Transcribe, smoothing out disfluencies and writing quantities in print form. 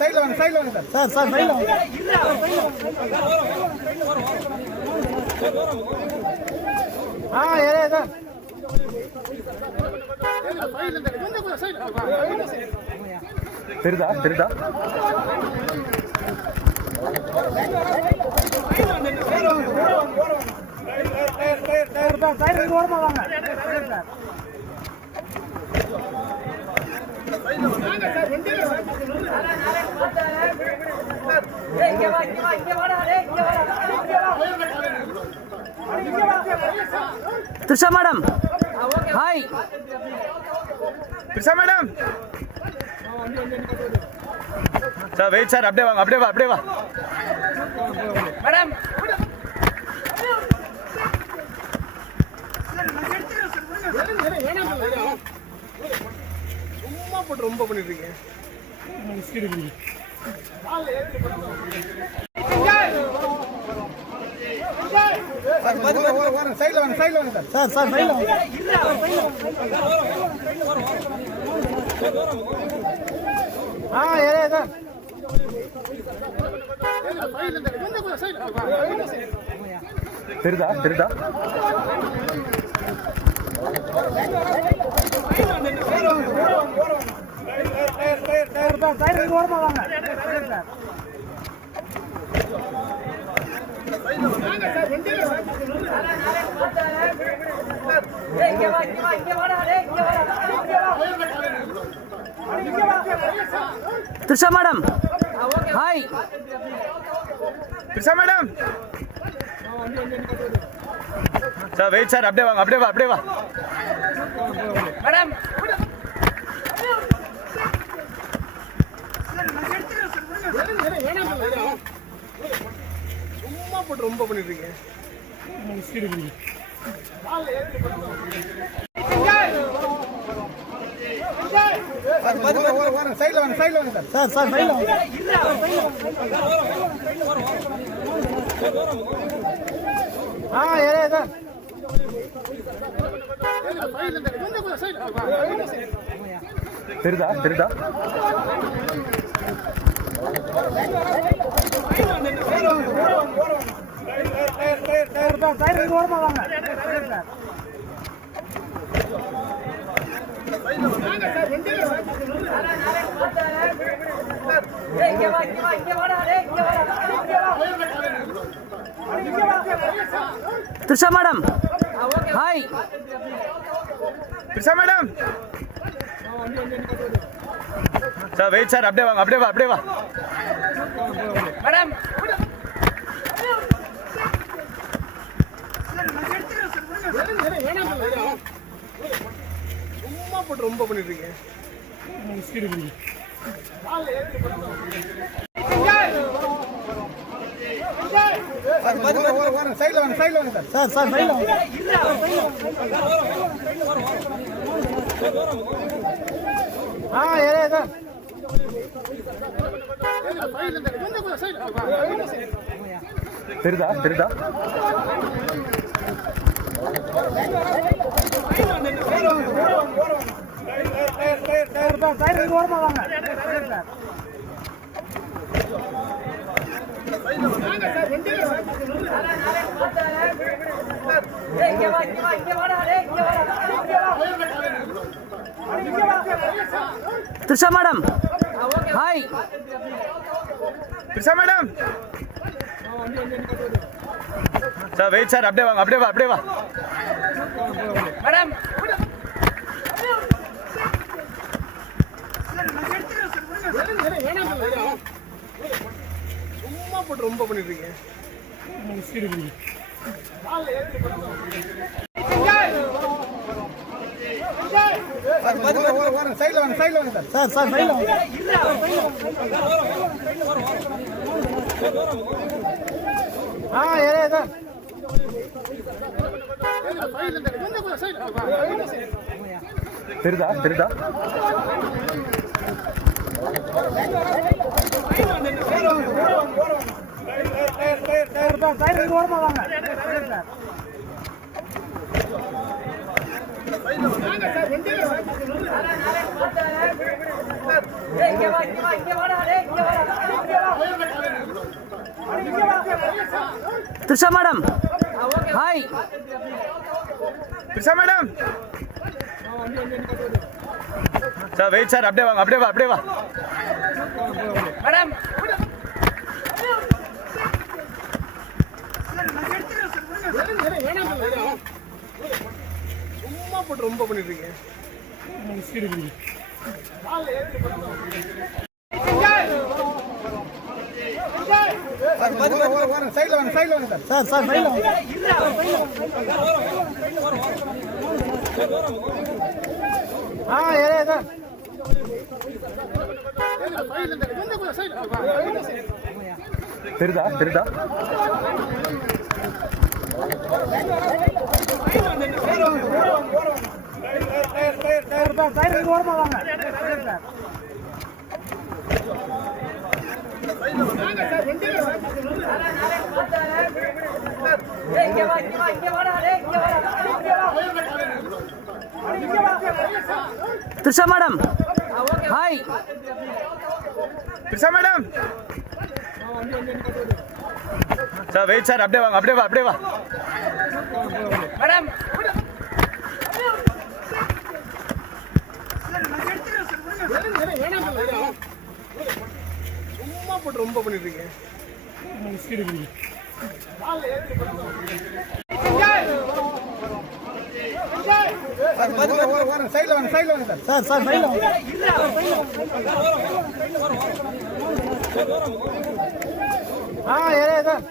சைடுல வாங்க சார் சைடுல வாங்க. ஏறே சார். தெரியுதா Trisha madam, hi. Trisha madam sir, wait sir, அப்படியே வா மேடம். சும்மா போட்டு ரொம்ப பண்ணிட்டு இருக்கீங்க. சைடுல வாங்க சார் சைடுல வாங்க. ஏறே சார். தெரியுதா Trisha madam, hi. Trisha madam sir, wait sir, அப்படியே வா மேடம். சும்மா போட்டு ரொம்ப பண்ணிட்டு இருக்கீங்க. சைடுல வாங்க சார் சைடுல வாங்க. ஏறே சார். தெரியுதா Trisha madam, hi. Trisha madam sir, wait sir, அப்படியே வா மேடம். சும்மா போட்டு ரொம்ப பண்ணிட்டு இருக்கீங்க. சைடுல வாங்க சார் சைடுல வாங்க. ஏறே சார். தெரியுதா Trisha madam, hi. Trisha madam sir, wait sir, அப்படியே வா மேடம். சும்மா போட்டு ரொம்ப பண்ணிட்டு இருக்கீங்க. சைடுல வாங்க சார் சைடுல வாங்க. ஏறே சார். தெரியுதா Trisha madam hi Trisha madam sir wait sir அப்படியே வாங்க அப்படியே வா மேடம் சும்மா போட்டு ரொம்ப பண்ணிட்டு இருக்கீங்க சைடுல வாங்க சார் சைடுல வாங்க ஏறே சார் தெரியுதா Trisha madam hi Trisha madam sir wait sir அப்படியே வாங்க அப்படியே வா மேடம் சும்மா போட்டு ரொம்ப பண்ணிட்டு இருக்கீங்க சைடுல வாங்க சார் சைடுல வாங்க ஏறே சார்